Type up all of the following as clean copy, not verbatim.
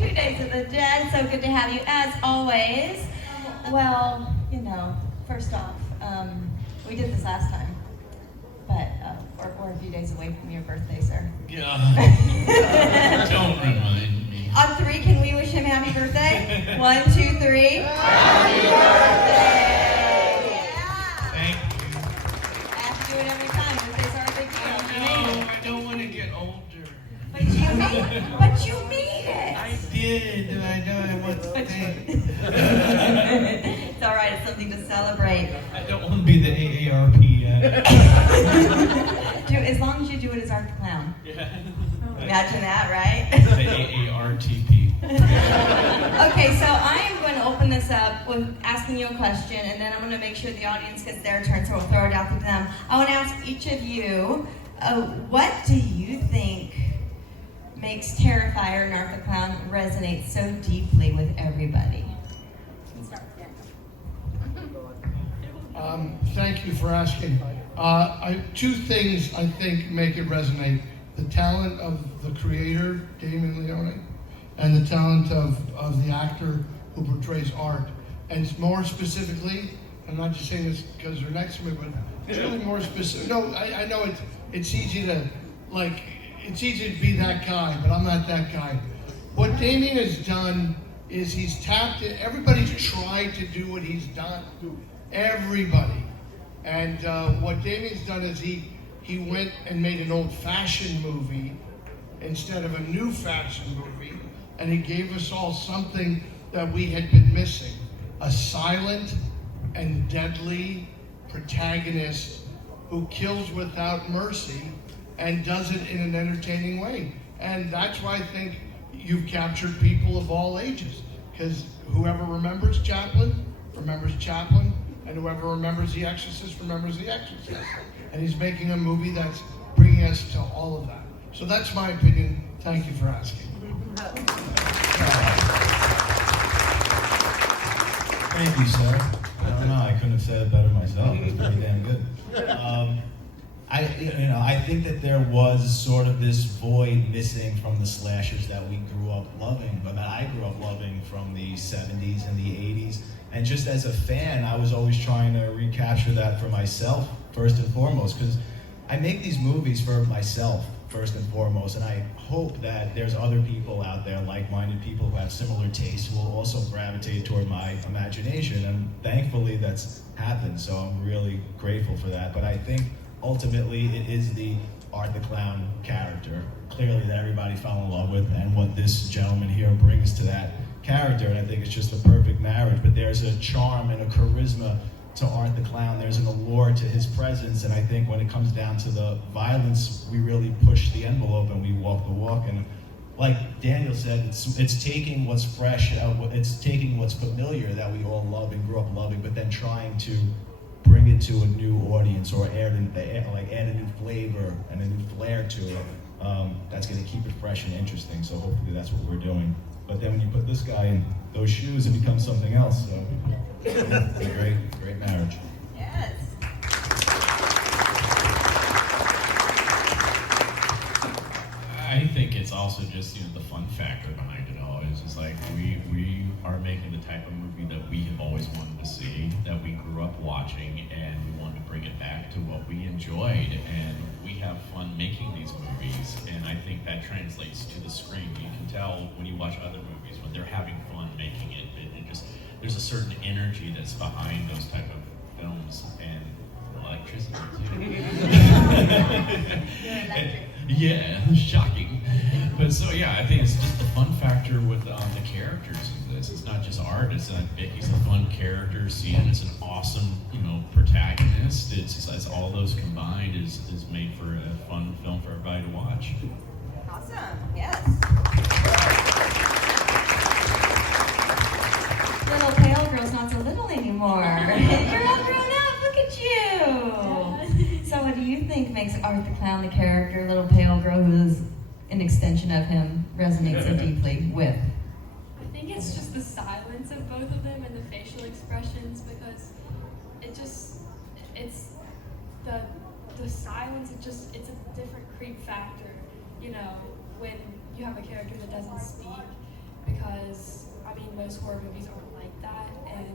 you. 2 Days of the Dead. So good to have you as always. Well, first off, we did this last time, but we're a few days away from your birthday, sir. Yeah. Don't remind me. On 3, can we wish him happy birthday? 1, 2, 3. Happy birthday! Yeah. Thank you. I have to do it every time. Birthdays are a big deal. No, I don't want to get older. But you made it. I did. I know I want to stay. It's all right. It's something to celebrate. I don't want to be the AARP yet. As long as you do it as Art the Clown. Yeah. Imagine that, right? The AARTP. Okay, so I am going to open this up with asking you a question, and then I'm going to make sure the audience gets their turn, so we'll throw it out to them. I want to ask each of you, what do you think makes Terrifier and Art the Clown resonate so deeply with everybody? Thank you for asking. Two things I think make it resonate. The talent of the creator, Damien Leone, and the talent of the actor who portrays Art. And more specifically, I'm not just saying this because they're next to me, but it's really more specific. No, I know it's easy to, it's easy to be that guy, but I'm not that guy. What Damien has done is he's tapped it. Everybody's tried to do what he's done. Everybody. And what Damien's done is he went and made an old-fashioned movie instead of a new-fashioned movie, and he gave us all something that we had been missing. A silent and deadly protagonist who kills without mercy and does it in an entertaining way. And that's why I think you've captured people of all ages, because whoever remembers Chaplin, and whoever remembers The Exorcist remembers The Exorcist. And he's making a movie that's bringing us to all of that. So that's my opinion. Thank you for asking. Thank you, sir. I don't know. I couldn't have said it better myself. It was pretty damn good. I think that there was sort of this void missing from the slashers that we grew up loving, but that I grew up loving from the 70s and the 80s. And just as a fan, I was always trying to recapture that for myself, first and foremost, because I make these movies for myself, first and foremost, and I hope that there's other people out there, like-minded people who have similar tastes, who will also gravitate toward my imagination, and thankfully that's happened, so I'm really grateful for that. But I think ultimately it is the Art the Clown character, clearly, that everybody fell in love with, and what this gentleman here brings to that character, and I think it's just the perfect marriage. But there's a charm and a charisma to Art the Clown. There's an allure to his presence, and I think when it comes down to the violence, we really push the envelope and we walk the walk. And like Daniel said, it's taking what's fresh, it's taking what's familiar that we all love and grew up loving, but then trying to bring it to a new audience, or add a new flavor and a new flair to it. That's going to keep it fresh and interesting. So hopefully that's what we're doing. But then when you put this guy in those shoes, it becomes something else. So it's a great marriage. Yes. I think it's also just the fun factor behind it all. It's just like we are making the type of movie that we have always wanted to see, that we grew up watching, and we wanted to bring it back to what we enjoyed. And we have fun making these movies, and I think that translates to the screen. You can tell when you watch other movies when they're having fun making it. There's a certain energy that's behind those type of films, and electricity too. Yeah, shocking. But so yeah, I think it's just the fun factor with the characters in this. It's not just Art. It's like Vicky's a fun character. Cian is an awesome, protagonist. It's all those combined is made for a fun film for everybody to watch. Awesome. Yes. Little pale girl's not so little anymore. You're all grown up. Look at you. So what do you think makes Art the Clown, the character, little pale girl who is an extension of him, resonate so deeply with? I think it's just the silence of both of them and the facial expressions, because it's the silence, it's a different creep factor, when you have a character that doesn't speak, because, I mean, most horror movies aren't like that, and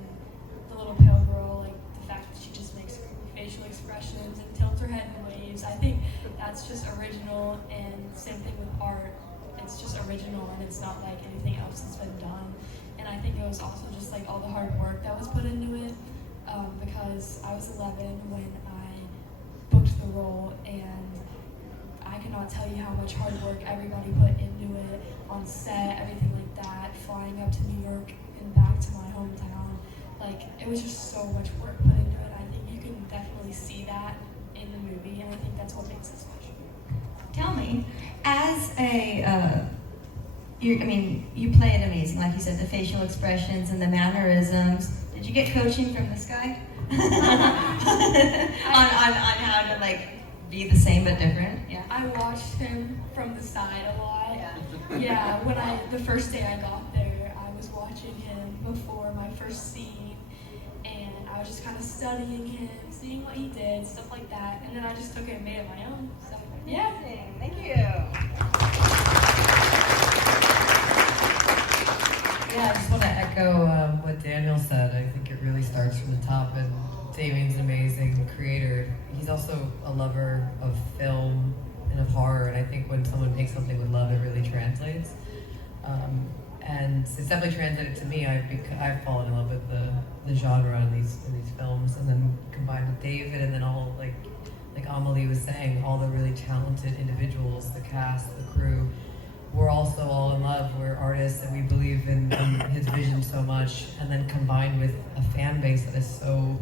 the little pale girl, like, the fact that she just makes facial expressions and tilts her head in waves, I think that's just original, and same thing with art. It's just original, and it's not like anything else that's been done. And I think it was also just like all the hard work that was put into it, because I was 11 when I booked the role, and I cannot tell you how much hard work everybody put into it, on set, everything like that, flying up to New York and back to my hometown. Like, it was just so much work put into it. I think you can definitely see that in the movie, and I think that's what makes it special. Tell me, as a, you play it amazing, like you said, the facial expressions and the mannerisms. Did you get coaching from this guy? on how to, like, be the same but different? Yeah. I watched him from the side a lot. Yeah, the first day I got there, I was watching him before my first scene, and I was just kind of studying him, seeing what he did, stuff like that, and then I just took it and made it my own. So, yeah. Amazing. Thank you. Yeah, I just want to echo what Daniel said. I think it really starts from the top, and Damien's an amazing creator. He's also a lover of film and of horror, and I think when someone makes something with love, it really translates. And it's definitely translated to me. I've fallen in love with the genre in these films, and then combined with David, and then all like Amelie was saying, all the really talented individuals, the cast, the crew. We're also all in love. We're artists, and we believe in his vision so much. And then combined with a fan base that is so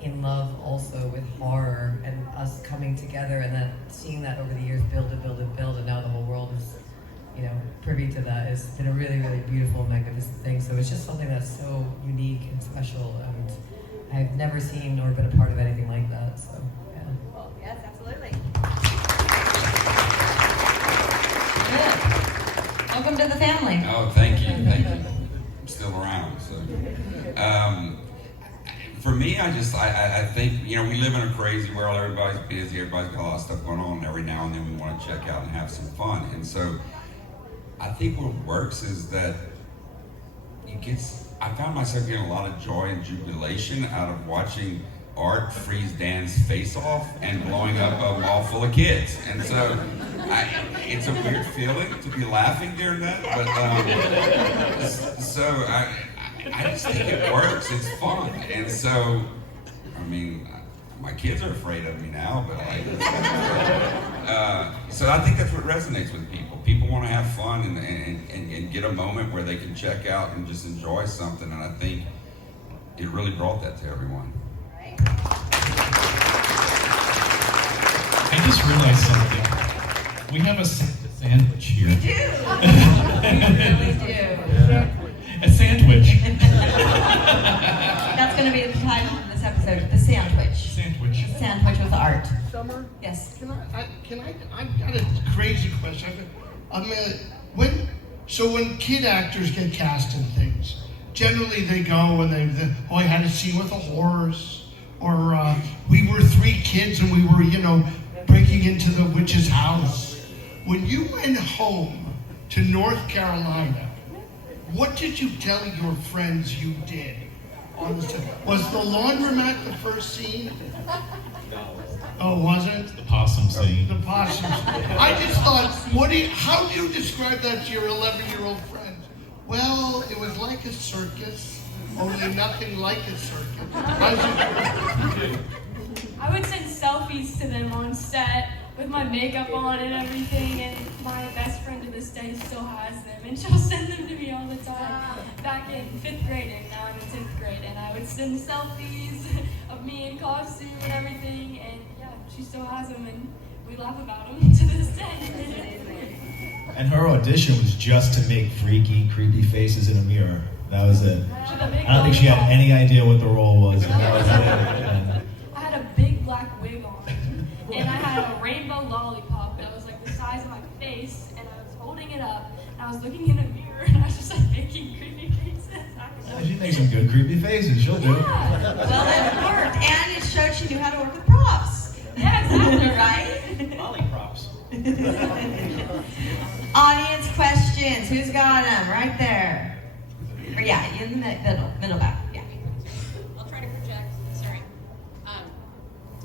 in love also with horror, and us coming together, and then seeing that over the years build and build and build, and now the whole world is, privy to that. It's been a really, really beautiful, magnificent thing. So it's just something that's so unique and special, and I've never seen or been a part of anything like that. So yeah. Well, yes, absolutely. Good. Welcome to the family. Oh, thank you. I'm still around. So, for me, I think, we live in a crazy world. Everybody's busy. Everybody's got a lot of stuff going on. And every now and then we want to check out and have some fun. And so, I think what works is that I found myself getting a lot of joy and jubilation out of watching Art freeze Dan's face off and blowing up a wall full of kids. And so, it's a weird feeling to be laughing during that. But I just think it works. It's fun. And so, my kids are afraid of me now, but so I think that's what resonates with people. People want to have fun and get a moment where they can check out and just enjoy something. And I think it really brought that to everyone. I just realized something. We have a sandwich here. We do. We really do. A sandwich. That's going to be the title of this episode, The Sandwich. Sandwich. Sandwich with art. Summer? Yes. I've got a crazy question. When kid actors get cast in things, generally they go and I had a scene with a horse, or we were 3 kids and we were, breaking into the witch's house. When you went home to North Carolina, what did you tell your friends you did on the set? Was the laundromat the first scene? Oh, was it? The possum scene. The possum. I just thought, how do you describe that to your 11-year-old friend? Well, it was like a circus, only nothing like a circus. I would send selfies to them on set with my makeup on and everything, and my best friend to this day still has them, and she'll send them to me all the time. Back in 5th grade, and now I'm in 10th grade, and I would send selfies of me in costume and everything, and yeah, she still has them, and we laugh about them to this day. And her audition was just to make freaky, creepy faces in a mirror. That was it. I don't think she had any idea what the role was. And that was it. I had a big black wig on, and I had a rainbow lollipop that was like the size of my face, and I was holding it up, and I was looking in a mirror, and I was just like making creepy faces. She makes some good creepy faces. She'll do it. Well, it worked, and it showed she knew how to work with props. Yeah, exactly. Right? Molly props. Audience questions. Who's got them? Right there. Or yeah, in the middle back. Yeah. I'll try to project. Sorry.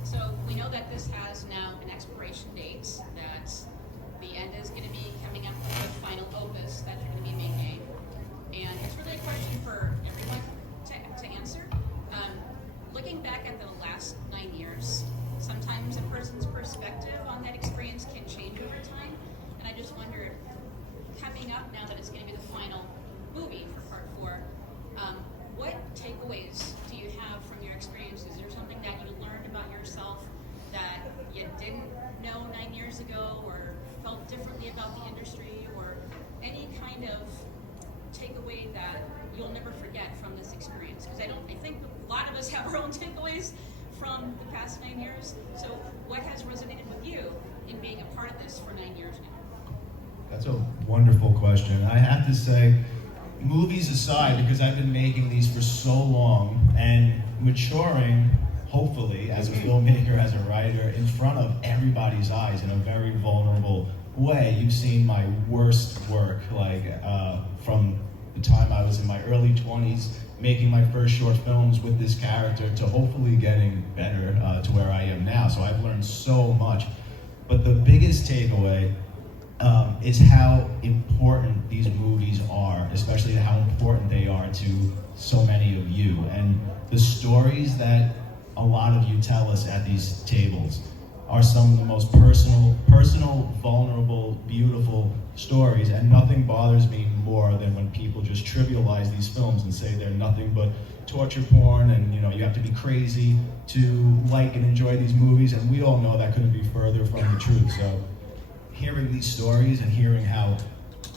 So we know that this has now an expiration date. That the end is going to be coming up with the final opus that you're going to be making, and it's really a question for everyone to answer. Looking back at the last 9 years, sometimes a person's perspective on that experience can change over time, and I just wondered, coming up now that it's going to be the final movie for part 4, what takeaways do you have from your experiences? Is there something that you learned about yourself that you didn't know 9 years ago, or felt differently about the industry, or any kind of takeaway that you'll never forget from this experience? Because I think a lot of us have our own takeaways from the past 9 years. So what has resonated with you in being a part of this for 9 years now? That's a wonderful question. I have to say, movies aside, because I've been making these for so long and maturing, hopefully, as a filmmaker, as a writer, in front of everybody's eyes in a very vulnerable way. You've seen my worst work, from the time I was in my early 20s, making my first short films with this character, to hopefully getting better to where I am now. So I've learned so much. But the biggest takeaway is how important these movies are, especially how important they are to so many of you. And the stories that a lot of you tell us at these tables are some of the most personal, vulnerable, beautiful stories, and nothing bothers me more than when people just trivialize these films and say they're nothing but torture porn, and you have to be crazy to like and enjoy these movies, and we all know that couldn't be further from the truth. So hearing these stories and hearing how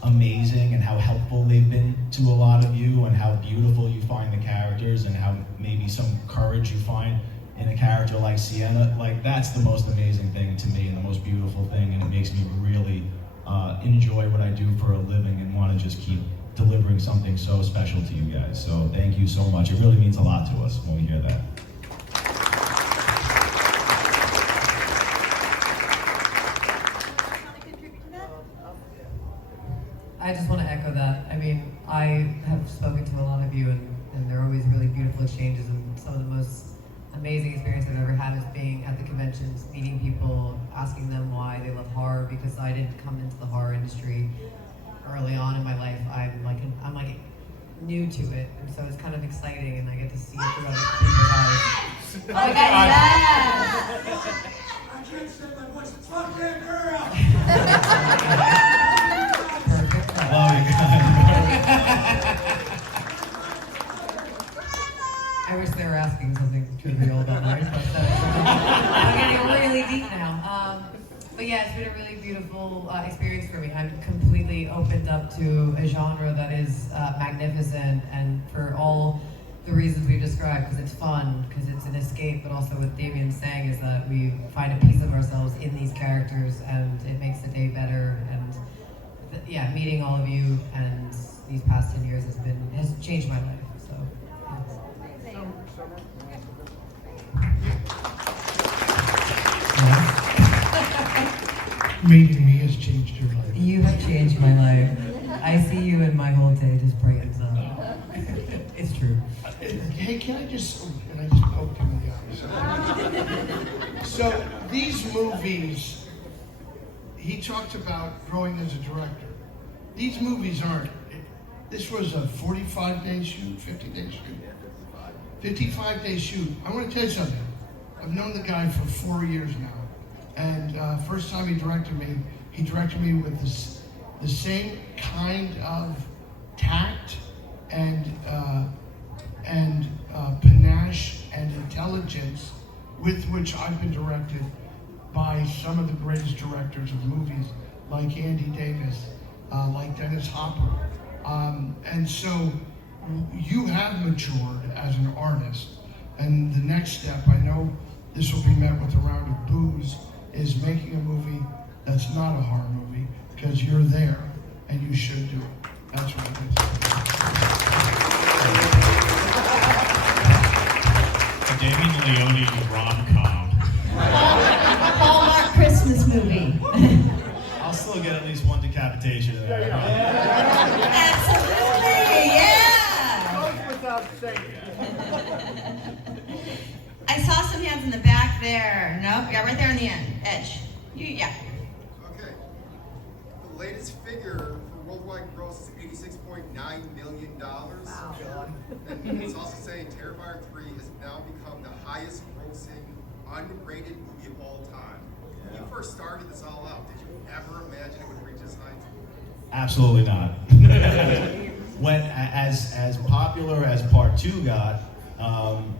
amazing and how helpful they've been to a lot of you, and how beautiful you find the characters, and how maybe some courage you find in a character like Sienna, that's the most amazing thing to me and the most beautiful thing, and it makes me really enjoy what I do for a living and want to just keep delivering something so special to you guys. So thank you so much. It really means a lot to us when we hear that. I just want to echo that. I mean, I have spoken to a lot of you, and they're always really beautiful exchanges, and some of the most amazing experience I've ever had is being at the conventions, meeting people, asking them why they love horror, because I didn't come into the horror industry early on in my life. I'm like new to it, and so it's kind of exciting, and I get to see it through other people's eyes. Oh my God, yes! I can't say my voice. Fuck that girl! Perfect. Love you guys. I wish they were asking something trivial about my response. I'm getting really deep now. But yeah, it's been a really beautiful experience for me. I'm completely opened up to a genre that is magnificent, and for all the reasons we've described, because it's fun, because it's an escape, but also what Damien's saying is that we find a piece of ourselves in these characters, and it makes the day better. And yeah, meeting all of you and these past 10 years has changed my life. So. Meeting me has changed your life. You have changed my life. I see you and my whole day just brightens up. It's true. Hey, can I just poke him in the eye? So these movies, he talked about growing as a director. These movies aren't. This was a 45-day shoot, 50-day shoot, 55-day shoot. I want to tell you something. I've known the guy for 4 years now. And first time he directed me with the same kind of tact and panache and intelligence with which I've been directed by some of the greatest directors of movies, like Andy Davis, like Dennis Hopper. And so you have matured as an artist. And the next step, I know this will be met with a round of boos, is making a movie that's not a horror movie, because you're there and you should do it. That's what it is. A Damien Leone rom-com. Hallmark Christmas movie. I'll still get at least one decapitation in there. Absolutely, yeah! without saying I saw some hands in the back there. No? Yeah, right there on the edge. Yeah. Okay. The latest figure for worldwide gross is $86.9 million. Wow. And it's also saying Terrifier 3 has now become the highest grossing unrated movie of all time. When you first started this all out, did you ever imagine it would reach this height? Absolutely not. When as popular as part 2 got,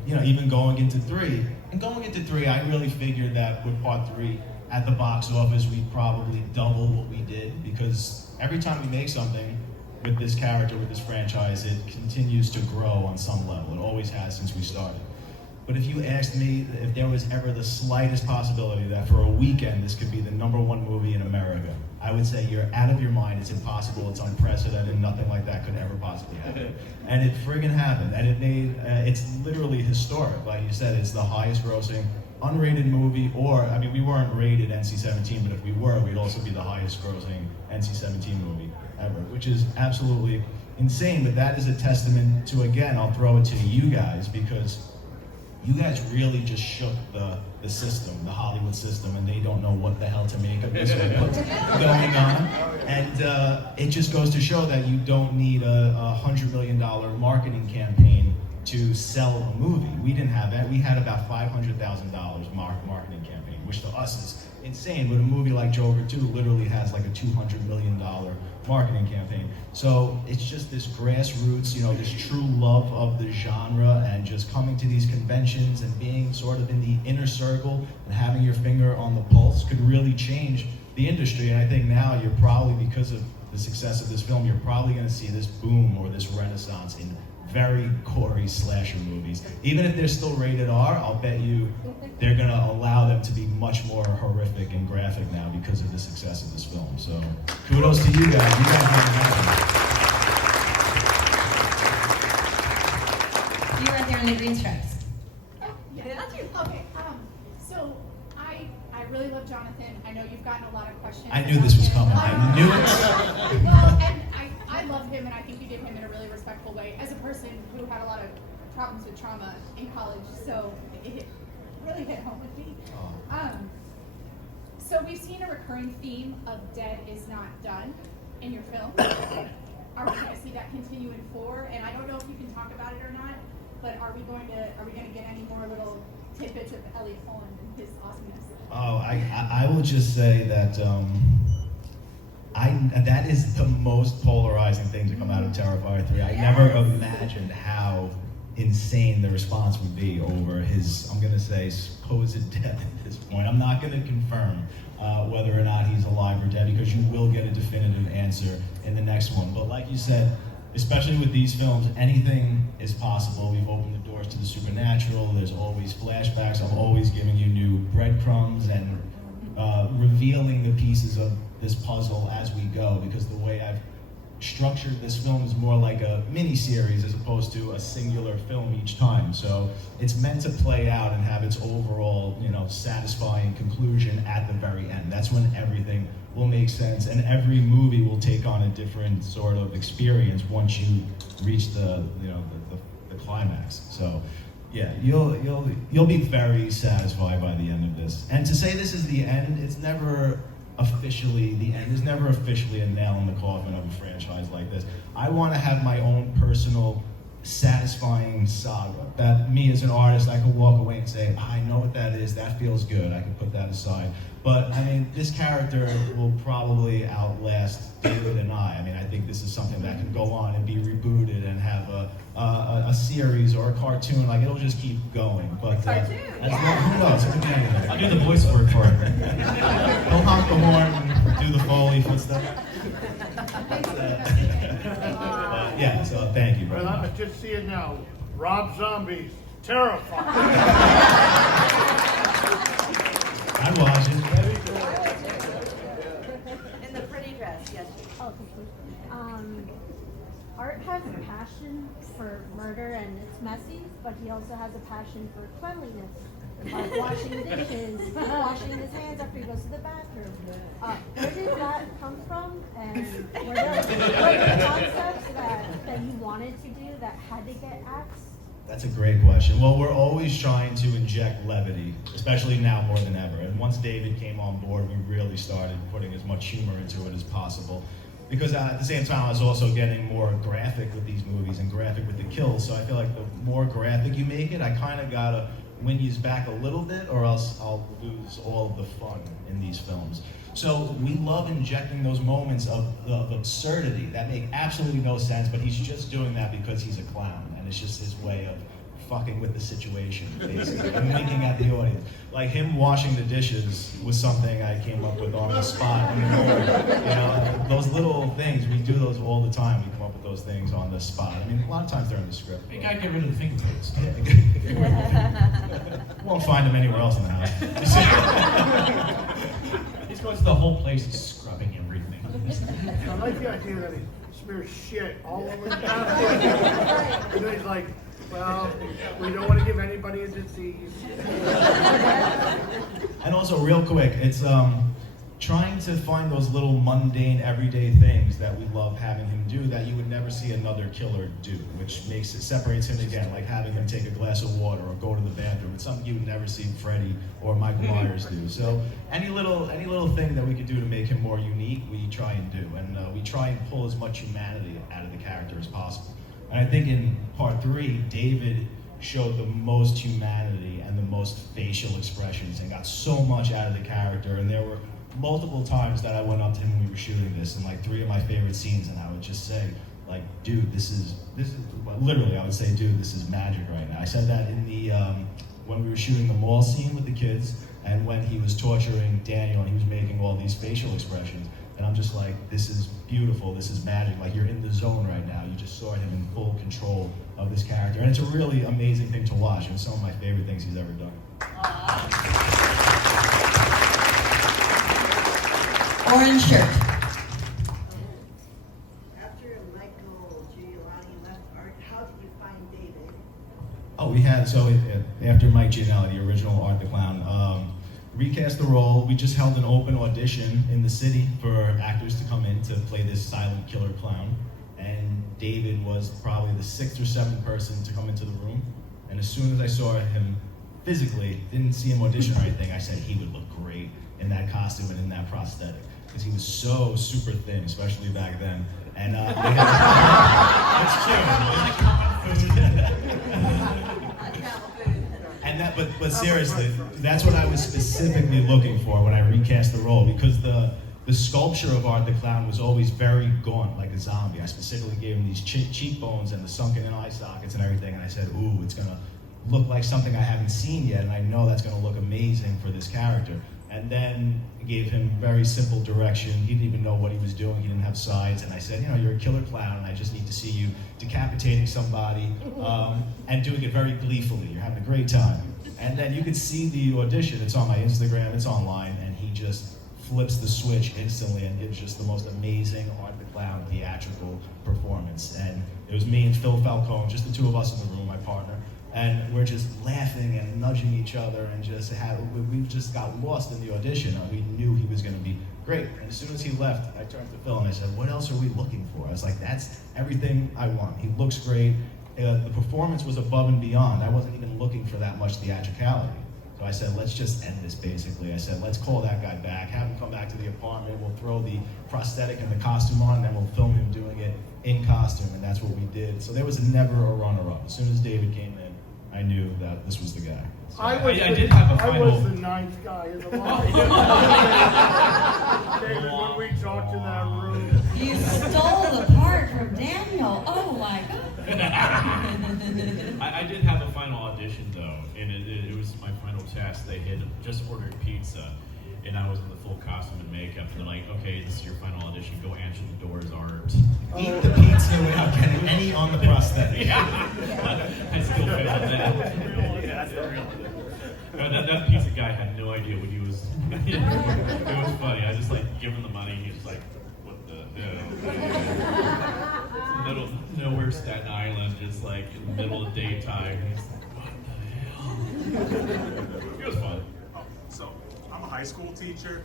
even going into 3, I really figured that with part 3 at the box office, we'd probably double what we did, because every time we make something with this character, with this franchise, it continues to grow on some level. It always has since we started. But if you asked me if there was ever the slightest possibility that for a weekend this could be the #1 movie in America, I would say you're out of your mind. It's impossible. It's unprecedented. Nothing like that could ever possibly happen. And it friggin' happened. And it made, it's literally historic. Like you said, it's the highest grossing unrated movie, or, I mean, we weren't rated NC-17, but if we were, we'd also be the highest grossing NC-17 movie ever, which is absolutely insane. But that is a testament to, again, I'll throw it to you guys, because you guys really just shook the system, the Hollywood system, and they don't know what the hell to make of this or what's going on. And it just goes to show that you don't need a $100 million marketing campaign to sell a movie. We didn't have that. We had about $500,000 marketing campaign, which to us is insane, but a movie like Joker 2 literally has like a $200 million marketing campaign. So it's just this grassroots, this true love of the genre, and just coming to these conventions and being sort of in the inner circle and having your finger on the pulse could really change the industry. And I think now you're probably, because of the success of this film, you're probably going to see this boom or this renaissance in very gory slasher movies. Even if they're still rated R, I'll bet you they're going to allow them to be much more horrific and graphic now because of the success of this film. So kudos to you guys. You guys made it happen. You right there in the green stripes. Yeah, that's you. Okay. So I really love Jonathan. I know you've gotten a lot of questions. I knew this was coming. I knew it. Well, and I love him, and I think you did him in a really respectful way as a person who had a lot of problems with trauma in college. So it really hit home with me. So we've seen a recurring theme of dead is not done in your film. Are we going to see that continue in 4? And I don't know if you can talk about it or not, but are we going to get any more little tidbits of Elliot Holland and his awesomeness? Oh, I will just say that that is the most polarizing thing to come out of Terrifier 3. I never imagined how insane the response would be over his, I'm going to say, supposed death at this point. I'm not going to confirm whether or not he's alive or dead, because you will get a definitive answer in the next one. But like you said, especially with these films, anything is possible. We've opened the doors to the supernatural. There's always flashbacks. I'm always giving you new breadcrumbs and revealing the pieces of this puzzle as we go, because the way I've structured this film is more like a mini-series as opposed to a singular film each time. So it's meant to play out and have its overall, satisfying conclusion at the very end. That's when everything will make sense, and every movie will take on a different sort of experience once you reach the climax. So yeah, you'll be very satisfied by the end of this. And to say this is the end, it's never officially the end. There's never officially a nail in the coffin of a franchise like this. I want to have my own personal satisfying saga that me as an artist, I can walk away and say, I know what that is, that feels good, I can put that aside. But I mean, this character will probably outlast David and I. I mean, I think this is something that can go on and be rebooted and have a series or a cartoon. Like, it'll just keep going. But who knows? It could be anything. I'll do the voice work for it. He'll honk the horn and do the Foley footstep. Yeah, so thank you very Well, I much. just see it now. Rob Zombie's Terrifier. I'm watching. In the pretty dress, yes. Oh, Art has a passion for murder and it's messy, but he also has a passion for cleanliness. Like washing dishes, washing his hands after he goes to the bathroom. Where did that come from? And were there concepts that you wanted to do that had to get axed? That's a great question. Well, we're always trying to inject levity, especially now more than ever. And once David came on board, we really started putting as much humor into it as possible. Because at the same time, I was also getting more graphic with these movies and graphic with the kills. So I feel like the more graphic you make it, I kind of gotta win you back a little bit, or else I'll lose all the fun in these films. So we love injecting those moments of absurdity that make absolutely no sense, but he's just doing that because he's a clown, and it's just his way of fucking with the situation, basically, and winking at the audience. Like him washing the dishes was something I came up with on the spot. You know, those little things, we do those all the time. We come up with those things on the spot. I mean, a lot of times they're in the script. You gotta get rid of the fingerprints. Won't find them anywhere else in the house. He's going to the whole place, he's scrubbing everything. I like the idea that he smears shit all over the house. And he's like, well, we don't want to give anybody a disease. And also, real quick, it's trying to find those little mundane, everyday things that we love having him do that you would never see another killer do, which separates him again, like having him take a glass of water or go to the bathroom. It's something you would never see Freddy or Michael Myers do. So any little thing that we could do to make him more unique, we try and do, and we try and pull as much humanity out of the character as possible. And I think in part 3, David showed the most humanity and the most facial expressions and got so much out of the character. And there were multiple times that I went up to him when we were shooting this, and like 3 of my favorite scenes, and I would just say, like, dude, this is literally, I would say, dude, this is magic right now. I said that in the when we were shooting the mall scene with the kids, and when he was torturing Daniel and he was making all these facial expressions. And I'm just like, this is beautiful, this is magic, like you're in the zone right now. You just saw him in full control of this character. And it's a really amazing thing to watch, and some of my favorite things he's ever done. Orange shirt. After Michael Giovanni left Art, how did you find David? Oh, we had, so after Mike Gianelli, the original Art the Clown, recast the role. We just held an open audition in the city for actors to come in to play this silent killer clown. And David was probably the 6th or 7th person to come into the room. And as soon as I saw him physically, didn't see him audition or anything, I said he would look great in that costume and in that prosthetic. Because he was so super thin, especially back then. And but seriously, that's what I was specifically looking for when I recast the role, because the sculpture of Art the Clown was always very gaunt, like a zombie. I specifically gave him these cheekbones and the sunken in eye sockets and everything, and I said, ooh, it's gonna look like something I haven't seen yet, and I know that's gonna look amazing for this character. And then gave him very simple direction. He didn't even know what he was doing. He didn't have sides. And I said, you know, you're a killer clown, and I just need to see you decapitating somebody and doing it very gleefully. You're having a great time. And then you could see the audition. It's on my Instagram. It's online. And he just flips the switch instantly and gives just the most amazing Art the Clown theatrical performance. And it was me and Phil Falcone, just the 2 of us in the room, my partner. And we're just laughing and nudging each other, and we just got lost in the audition, and we knew he was going to be great. And as soon as he left, I turned to Phil and I said, what else are we looking for? I was like, that's everything I want. He looks great. The performance was above and beyond. I wasn't even looking for that much theatricality. So I said, let's just end this, basically. I said, let's call that guy back, have him come back to the apartment, we'll throw the prosthetic and the costume on, and then we'll film him doing it in costume, and that's what we did. So there was never a runner-up. As soon as David came in, I knew that this was the guy. So I was the 9th guy in the line. David, when we talked in that room. You stole the part from Daniel. Oh my God. I did have a final audition though, and it was my final test. They had just ordered pizza, and I was in the full costume and makeup, and they're like, okay, this is your final audition, go answer the doors, Art. Eat the pizza without getting any on the prosthetic. Yeah. I still failed that. Yeah, that's real. That pizza guy had no idea what he was. It was funny. I just like give him the money. He was like, "What the hell?" Middle nowhere, Staten Island, just like in the middle of the daytime. He's like, "What the hell?" It was fun. So I'm a high school teacher,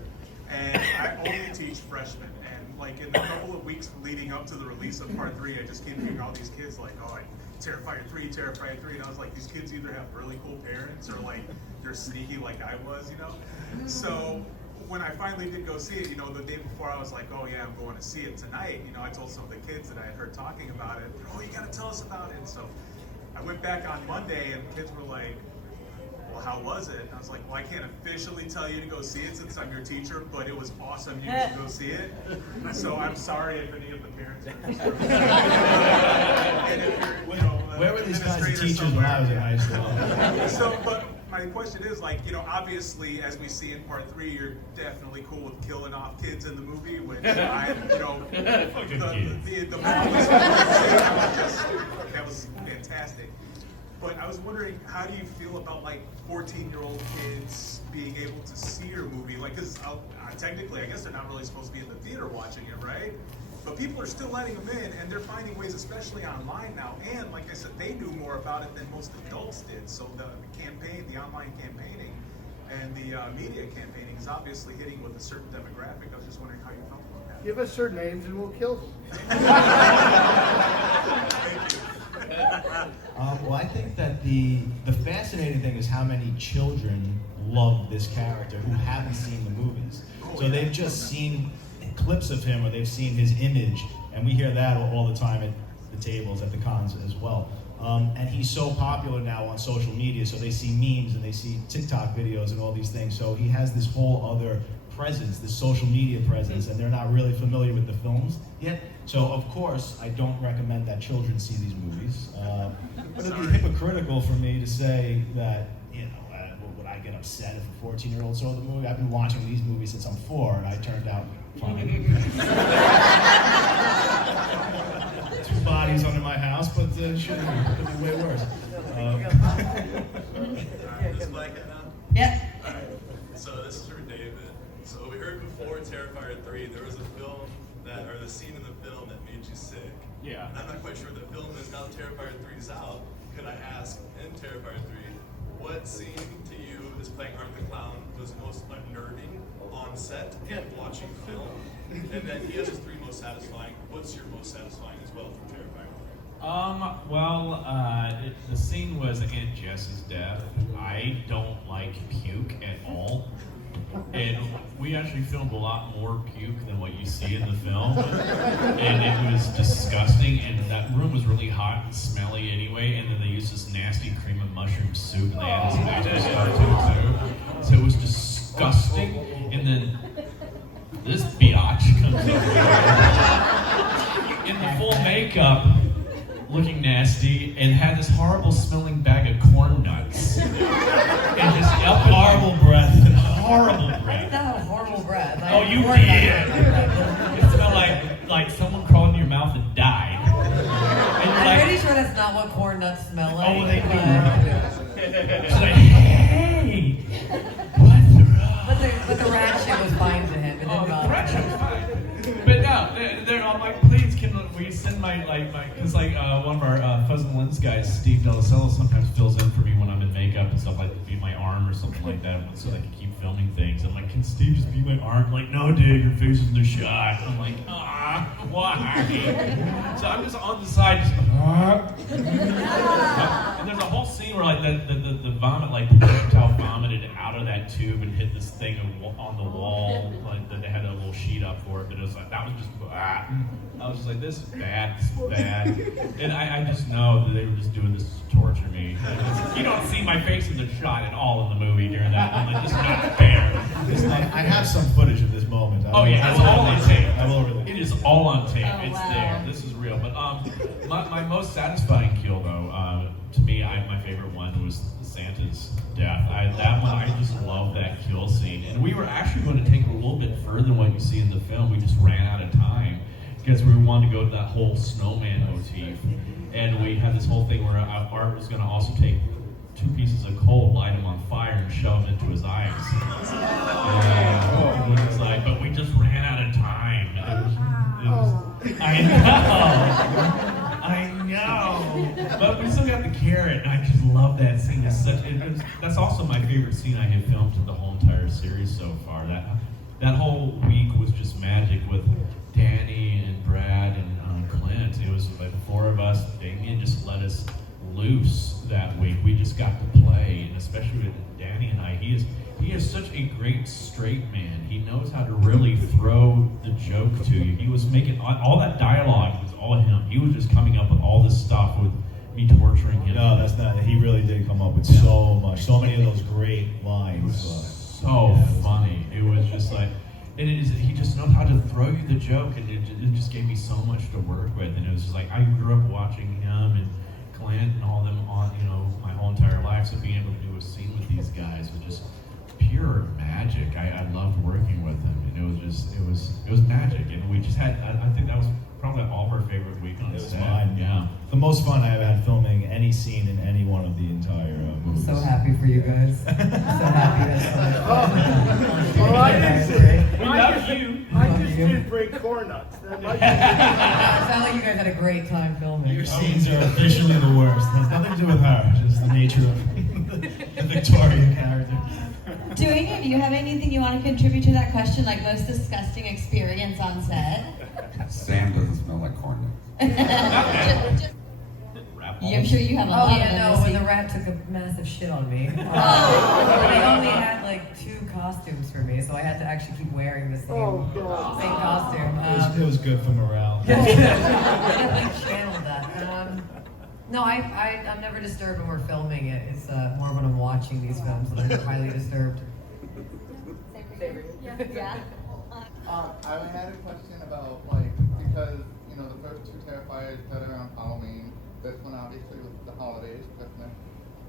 and I only teach freshmen. And like in the couple of weeks leading up to the release of Part 3, I just keep hearing all these kids like, oh, like, Terrifier 3, Terrifier 3, and I was like, these kids either have really cool parents or like they're sneaky like I was, you know? So when I finally did go see it, you know, the day before I was like, oh yeah, I'm going to see it tonight. You know, I told some of the kids that I had heard talking about it, oh, you gotta tell us about it. So I went back on Monday and the kids were like, well, how was it? And I was like, well, I can't officially tell you to go see it since I'm your teacher, but it was awesome. You should go see it. So I'm sorry if any of the parents are disturbed. And if you're, you know, Where were these kinds of administrator teachers when I was in high somewhere. school? So, but my question is, like, you know, obviously, as we see in Part 3, you're definitely cool with killing off kids in the movie, which I, you know, the mom was that was fantastic. But I was wondering, how do you feel about like 14-year-old kids being able to see your movie? Like, because technically, I guess they're not really supposed to be in the theater watching it, right? But people are still letting them in, and they're finding ways, especially online now. And like I said, they knew more about it than most adults did. So the campaign, the online campaigning, and the media campaigning is obviously hitting with a certain demographic. I was just wondering how you felt about that. Give us their names and we'll kill them. Well, I think that the fascinating thing is how many children love this character who haven't seen the movies. So they've just seen clips of him, or they've seen his image, and we hear that all the time at the tables, at the cons as well. And he's so popular now on social media, so they see memes and they see TikTok videos and all these things. So he has this whole other presence, this social media presence, and they're not really familiar with the films yet. So of course, I don't recommend that children see these movies. But it'd be hypocritical for me to say that, you know, would I get upset if a 14-year-old saw the movie? I've been watching these movies since I'm 4, and I turned out fine. 2 bodies under my house, but it should be way worse. Is Mike on? Yep. Alright, so this is for David. So we heard before Terrifier 3, there was a film or the scene in the film that made you sick. Yeah. And I'm not quite sure what the film is. Now Terrifier 3 is out. Could I ask, in Terrifier 3, what scene to you as playing Art the Clown was most unnerving on set and watching film? And then he has his 3 most satisfying. What's your most satisfying as well from Terrifier? The scene was Aunt Jess's death. I don't like puke at all. And we actually filmed a lot more puke than what you see in the film. And it was disgusting, and that room was really hot and smelly anyway, and then they used this nasty cream of mushroom soup, and they had this magic stuff to it too. So it was disgusting, and then this biatch comes over in the full makeup, looking nasty, and had this horrible smelling bag of corn nuts. And just horrible breath. Horrible breath. I didn't have horrible breath. Oh, you did. It smelled like someone crawled in your mouth and died. And you're I'm like, pretty sure that's not what corn nuts smell like. oh, they do. She's like, hey, what's wrong? But the rat shit was fine to him. It didn't bother The rat shit him. was fine. But no, I'm like, please, can we send my because one of our Fuzz and Lens guys, Steve Delacello, sometimes fills in for me when I'm in makeup and stuff, like be my arm or something like that, so I can keep filming things. I'm like, can Steve just be my arm? Like, no, dude, your face is in the shot. I'm like, why? So I'm just on the side, just, and there's a whole scene where like the vomit, like the projectile vomited out of that tube and hit this thing on the wall, like that they had a little sheet up for it, but it was like, that was just, I was just like, this is bad, and I just know that they were just doing this to torture me. You don't see my face in the shot at all in the movie during that. I'm like, this is not fair. I have some footage of this moment. Oh yeah, it's all on tape. I will release. It is all on tape. Oh, It's wow. there. This is real. But my most satisfying kill though, to me, my favorite one was Santa's death. That one, I just love that kill scene. And we were actually going to take it a little bit further than what you see in the film. We just ran out of time because we wanted to go to that whole snowman motif. And we had this whole thing where Art was going to also take 2 pieces of coal, light them on fire, and shove them into his eyes. And it was like, but we just ran out of time. I know. But we still got the carrot, and I just love that scene. That's also my favorite scene I have filmed in the whole entire series so far. That whole week was just magic with Danny and Brad and Clint, it was like the four of us. Damien just let us loose that week. We just got to play, and especially with Danny and I, he is such a great straight man. He knows how to really throw the joke to you. He was making all that dialogue was all him. He was just coming up with all this stuff with me torturing him. No, that's not. He really did come up with so many of those great lines. So funny. It was just like, and he just knows how to throw you the joke, and it just gave me so much to work with. And it was just like, I grew up watching him and Clint and all them on, my whole entire life. So being able to do a scene with these guys was just pure magic. I loved working with them, and it was magic. And we just had, I think that was probably all of our favorite week on It was set. mine. Yeah. The most fun I've had filming any scene in any one of the entire movies. So happy for you guys. So happy that's so much fun. Well, I didn't We love you. I just did break corn nuts. That might It sounded like you guys had a great time filming. Your scenes are officially the worst. It has nothing to do with her, just the nature of the Victoria character. Do any of you have anything you want to contribute to that question, like most disgusting experience on set? Sam doesn't smell like corn nuts. I'm sure you have a lot of them. when the rat took a massive shit on me. They only had like 2 costumes for me, so I had to actually keep wearing the same costume. It was good for morale. I definitely channeled that. No, I'm never disturbed when we're filming it. It's more when I'm watching these films that I'm highly disturbed. Yeah. I had a question about, because, the first 2 Terrifiers set around Halloween. This one obviously was the holidays, Christmas.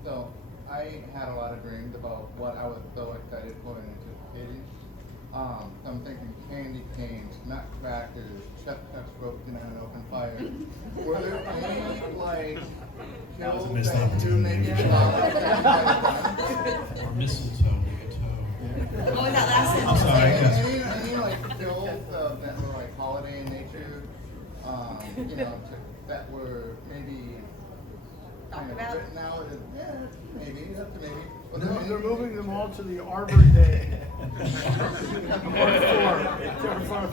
So I had a lot of dreams about what I was so excited for and anticipating. So I'm thinking candy canes, nutcrackers, chestnuts roasting on an open fire. Were there any, That was a kills missed that you opportunity. maybe Or mistletoe. What was that last sentence? I'm sorry. Yes. Any kills that were holiday in nature, that were maybe kind of written out as, maybe, that's a maybe. They're moving them all to the Arbor Day.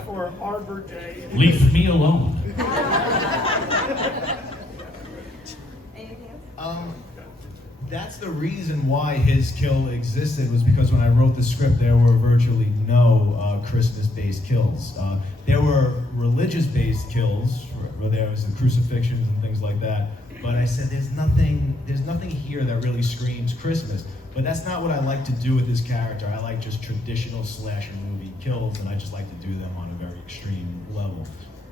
for Arbor Day. Leave me alone. Anything else? That's the reason why his kill existed, was because when I wrote the script, there were virtually no Christmas-based kills. There were religious-based kills, where there was the crucifixions and things like that. But I said, there's nothing here that really screams Christmas. But that's not what I like to do with this character. I like just traditional slasher movie kills, and I just like to do them on a very extreme level.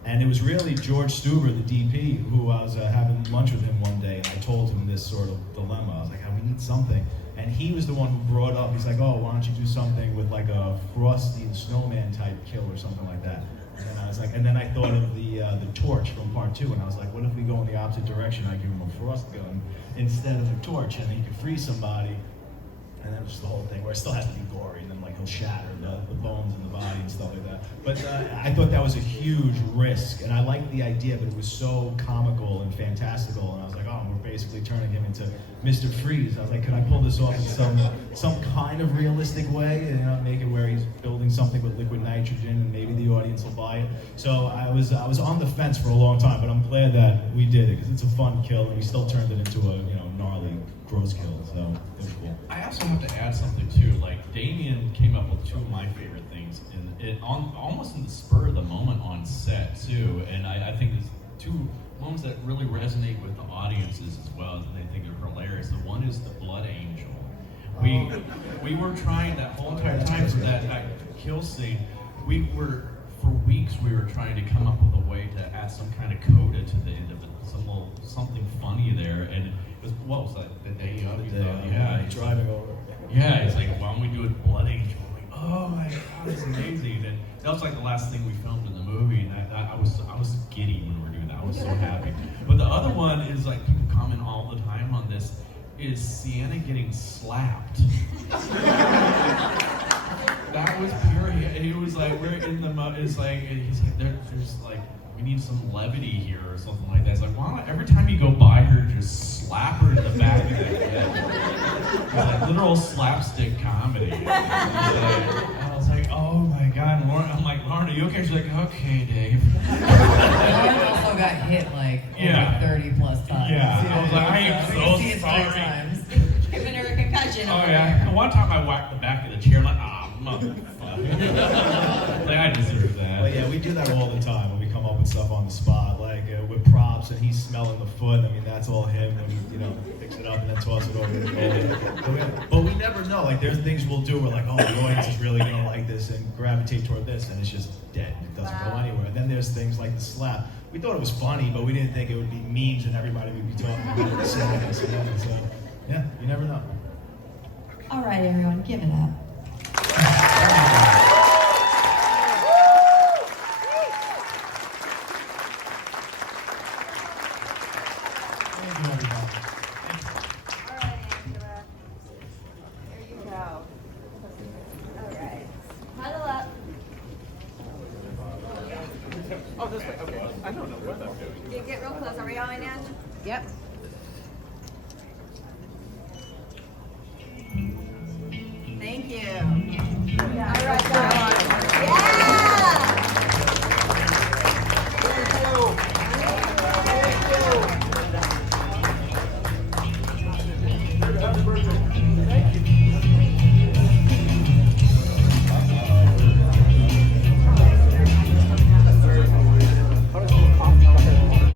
And it was really George Stuber, the DP, who I was having lunch with him one day, and I told him this sort of dilemma. I was like, we need something. And he was the one who brought up, he's like, why don't you do something with like a Frosty the Snowman type kill or something like that. And then I was like, and then I thought of the torch from part 2, and I was like, what if we go in the opposite direction? I give him a frost gun instead of a torch, and then he could freeze somebody. And that was just the whole thing, where it still has to be gory, and then he'll shatter the bones in the body and stuff like that. But I thought that was a huge risk, and I liked the idea, but it was so comical and fantastical, and I was like, we're basically turning him into Mr. Freeze. I was like, could I pull this off in some kind of realistic way, and make it where he's building something with liquid nitrogen, and maybe the audience will buy it. So I was on the fence for a long time, but I'm glad that we did it, because it's a fun kill, and we still turned it into a gnarly, gross kill, so it was cool. I also have to add something too. Damien came up with 2 of my favorite things, almost in the spur of the moment on set too. And I think there's 2 moments that really resonate with the audiences as well, and I think they're hilarious. The one is the blood angel. We were trying that whole entire time for that kill scene. For weeks we were trying to come up with a way to add some kind of coda to the end of it, something funny there, and it was, what was that, the day of? Driving over. Yeah, it's like, why don't we do it blood angel? I'm like, oh my god, it's amazing. And that was like the last thing we filmed in the movie, and I was giddy when we were doing that. I was so happy. But the other one is people comment all the time on this, is Sienna getting slapped. That was pure. He was like, we're in the mud. It's like, he's like, there's we need some levity here or something like that. It's like, why not every time you go by her, just slap her in the back of the head? It's like literal slapstick comedy. I was like, oh my God, Lauren. I'm like, Lauren, are you okay? She's like, okay, Dave. Lauren also got hit like Yeah. over 30 plus times. Yeah, I was like, I am We so see it 3 sorry. times. Giving her a concussion. Oh over yeah. there. And one time I whacked the back of the chair like, motherfucker. Like I deserve that. But yeah, we do that all the time when we come up with stuff on the spot, like with props, and he's smelling the foot. I mean, that's all him when he, picks it up and then toss it over the goal. But we never know. Like, there's things we'll do. We're like, oh, the audience is really gonna like this and gravitate toward this, and it's just dead. It doesn't go anywhere. And then there's things like the slap. We thought it was funny, but we didn't think it would be memes and everybody would be talking about it. So yeah, you never know. All right, everyone, give it up. Thank you, everybody. All right, Angela. There you go. All right. Huddle up. Oh, this way. Okay. I don't know what I'm doing. You get real close. Are we all in, Ange? Yep.